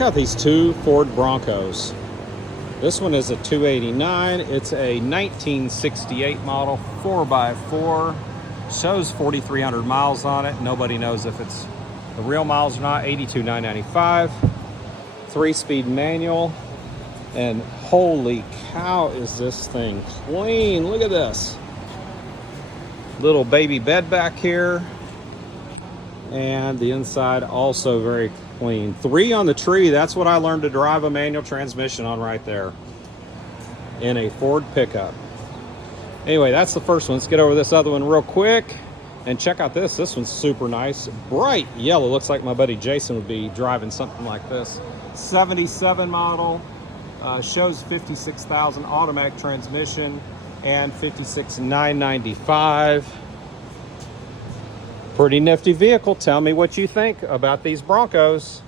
Got these two Ford Broncos. This one is a 289. It's a 1968 model, 4x4. Shows 4,300 miles on it. Nobody knows if it's the real miles or not. 82,995. 3-speed manual. And holy cow, is this thing clean. Look at this. Little baby bed back here. And the inside also very clean. 3 on the tree. That's what I learned to drive a manual transmission on right there in a Ford pickup. Anyway, that's the first one. Let's get over this other one real quick and check out this. This one's super nice. Bright yellow. Looks like my buddy Jason would be driving something like this. 77 model. Shows 56,000, automatic transmission, and 56,995. Pretty nifty vehicle. Tell me what you think about these Broncos.